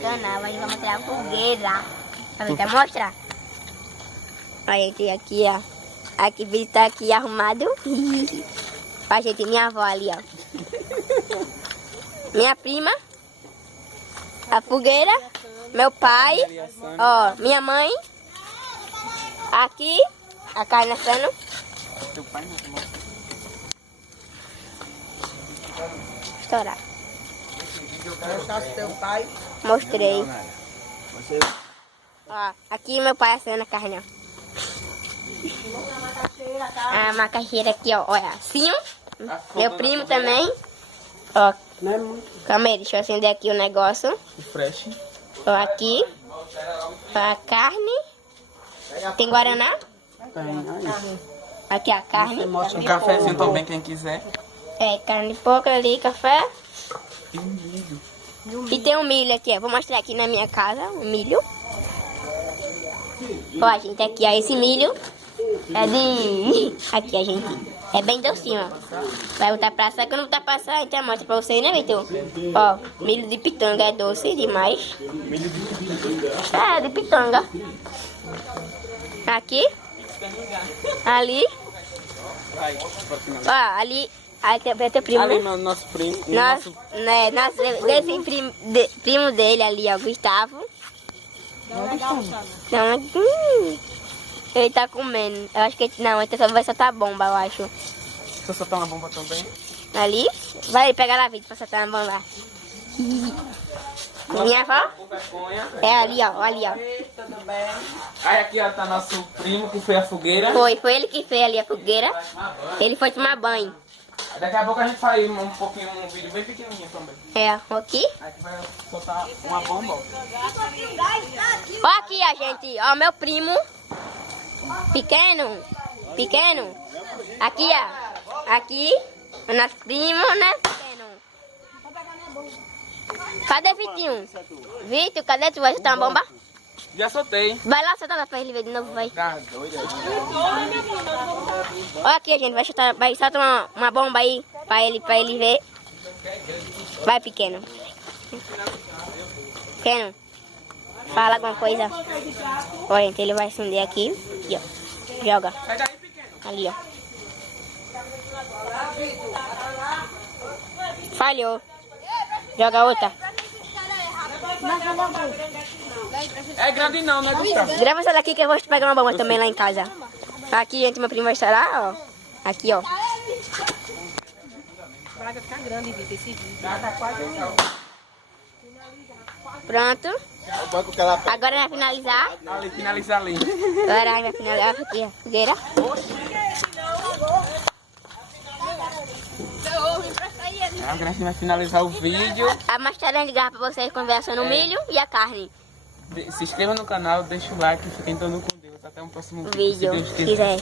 canal, a gente vai mostrar a fogueira. A gente vai mostrar. Olha, gente, aqui, ó. Aqui, o vídeo tá aqui arrumado. Ó, gente, minha avó ali, ó. Minha prima. A fogueira. Meu pai. Ó, minha mãe. Aqui. A carne assando. Teu pai não. Estourar. Mostrasse teu pai. Mostrei. Ó, aqui meu pai assando a carne, ó. A macaxeira aqui, ó. Olha, assim. Meu primo também. Ó, Não é muito. calma aí, deixa eu acender aqui o negócio. O fresh. Ó, aqui. Ó, a carne. Tem guaraná? Tem, Aqui a carne. aí. Um cafezinho também, quem quiser. É, carne de porco ali, café. Tem milho. E tem um milho aqui, ó. Vou mostrar aqui na minha casa, o milho. Ó, gente, aqui, ó, esse milho é de... Aqui, ó, gente. É bem docinho, ó. Vai botar pra assar, quando botar pra assar, então mostra pra vocês, né, Vitor? Ó, milho de pitanga é doce demais. Milho de pitanga. É, de pitanga. Aqui. Ali. Vai, pra final. Ó, ali. Aí tem teu primo, Ali né? no nosso primo. Nós, né, desse primo dele ali, ó, Gustavo. Não, ele tá comendo. Eu acho que não, ele só vai soltar bomba, eu acho. Deixa eu soltar uma bomba também. Ali. Vai pegar lá, Vitor, pra soltar uma bomba. Minha avó? É ali, ó, ali, ó. Tudo bem? Aí aqui, ó, tá nosso primo que foi a fogueira. Foi ele que fez ali a fogueira. Ele foi tomar banho. Daqui a pouco a gente faz um pouquinho, um vídeo bem pequenininho também. É, aqui. Aí vai soltar uma bomba, ó. Ó aqui, ó, gente. Ó, meu primo. Pequeno. Pequeno. Aqui, ó. Aqui. O nosso primo, né? Pequeno. Cadê Vitinho? Vitor, cadê tu? Vai soltar uma bomba? Já soltei. Vai lá, solta pra ele ver de novo, vai. Tá doido. Olha aqui, gente. Vai soltar uma bomba aí pra ele ver. Vai, pequeno. Pequeno. Fala alguma coisa. Olha, gente, ele vai acender aqui. Aqui, ó. Joga. Sai daí, pequeno. Ali, ó. Falhou. Joga outra. É grande não, né, Gustavo? Grava essa daqui que eu vou pegar uma bomba também lá em casa. Aqui, gente, meu primo vai estar, ó. Aqui, ó. Vai ficar grande, Vitor, esse vídeo. Pronto. Agora vai finalizar. Ali, finaliza ali. Agora vai finalizar aqui, ó. Fogueira. Agora a gente vai finalizar o vídeo. A mascarinha de garra pra vocês conversando o milho e a carne. Se inscreva no canal, deixa o like, fiquem todos com Deus. Até o próximo O vídeo, se vídeo, Deus se quiser. quiser.